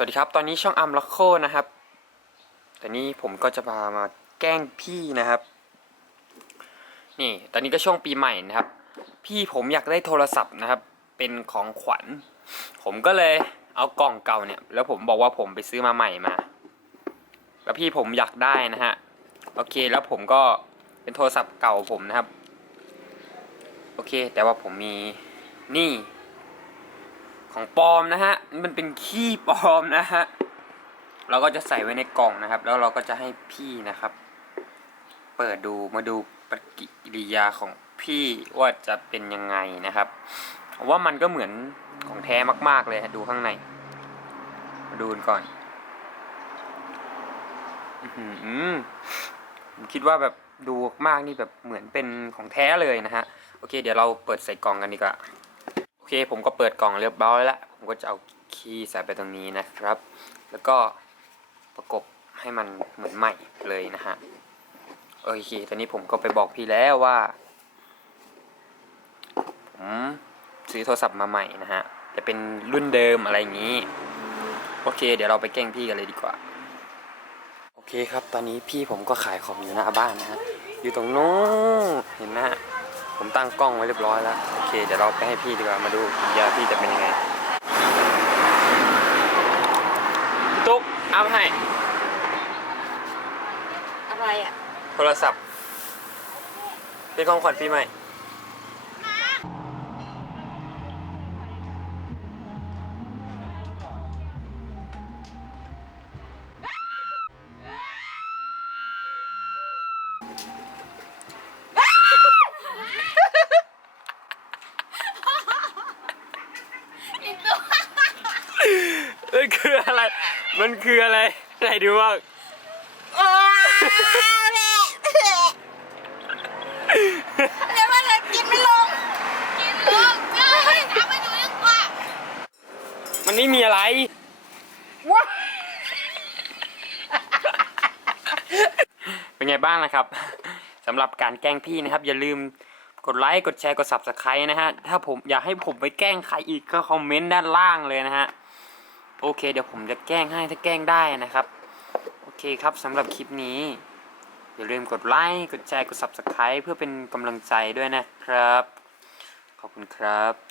สวัสดีครับ ตอนนี้ช่องอัมล็อกโคนะครับ แต่นี่ผมก็จะมามาแกล้งพี่นะครับ นี่ ตอนนี้ก็ช่วงปีใหม่นะครับ พี่ผมอยากได้โทรศัพท์นะครับ เป็นของขวัญ ผมก็เลยเอากล่องเก่าเนี่ย แล้วผมบอกว่าผมไปซื้อมาใหม่มา แล้วพี่ผมอยากได้นะฮะ โอเค แล้วผมก็เป็นโทรศัพท์เก่าผมนะครับ โอเค แต่ว่าผมมีนี่ ของปลอมนะฮะ มันเป็นขี้ปลอมนะฮะ เราก็จะใส่ไว้ในกล่องนะครับ แล้วเราก็จะให้พี่นะครับ เปิดดูมาดูปฏิกิริยาของพี่ว่าจะเป็นยังไงนะครับว่ามันก็เหมือนของแท้มาก ๆ เลยดูข้างใน มาดูก่อนอื้อหือผมคิดว่าแบบดูมากนี่แบบเหมือนเป็นของแท้เลยนะฮะ โอเค เดี๋ยวเราเปิดใส่กล่องกันดีกว่า เคผมก็เปิดกล่องเรียบร้อยแล้ว ผมก็จะเอาคีย์ใส่ไปตรงนี้นะครับ แล้วก็ประกบให้มันเหมือนใหม่เลยนะฮะโอเคตอนนี้ผมก็ไปบอกพี่แล้วว่าผมซื้อโทรศัพท์มาใหม่นะฮะจะเป็นรุ่นเดิมอะไรอย่างนี้ โอเค เดี๋ยวเราไปแกล้งพี่กันเลยดีกว่า โอเคครับ ตอนนี้พี่ผมก็ขายของอยู่หน้าบ้านนะฮะอยู่ตรงโน้นเห็นนะฮะ ผมตั้งกล้องไว้เรียบร้อยแล้ว โอเคเดี๋ยวเราไปให้พี่ดีกว่า มาดูยาพี่จะเป็นยังไงพี่ตุ๊กเอามาให้ อะไรอะ โทรศัพท์ เป็นของขวัญปีใหม่ มันคืออะไร ไหนดูบ้างโอ้แม่แล้วมันเลยกินไม่ลง กินลงใช่ทำไปดูดีกว่า มันไม่มีอะไรว้าเป็นไงบ้างนะครับสำหรับการแกล้งพี่นะครับ อย่าลืมกดไลค์กดแชร์กด subscribe นะฮะ ถ้าผมอยากให้ผมไปแกล้งใครอีกก็คอมเมนต์ด้านล่างเลยนะฮะ โอเค เดี๋ยวผมจะแกล้งให้ถ้าแกล้งได้นะครับ โอเคครับสำหรับคลิปนี้ อย่าลืมกดไลค์ กดแชร์ กด subscribe เพื่อเป็นกำลังใจด้วยนะครับ ขอบคุณครับ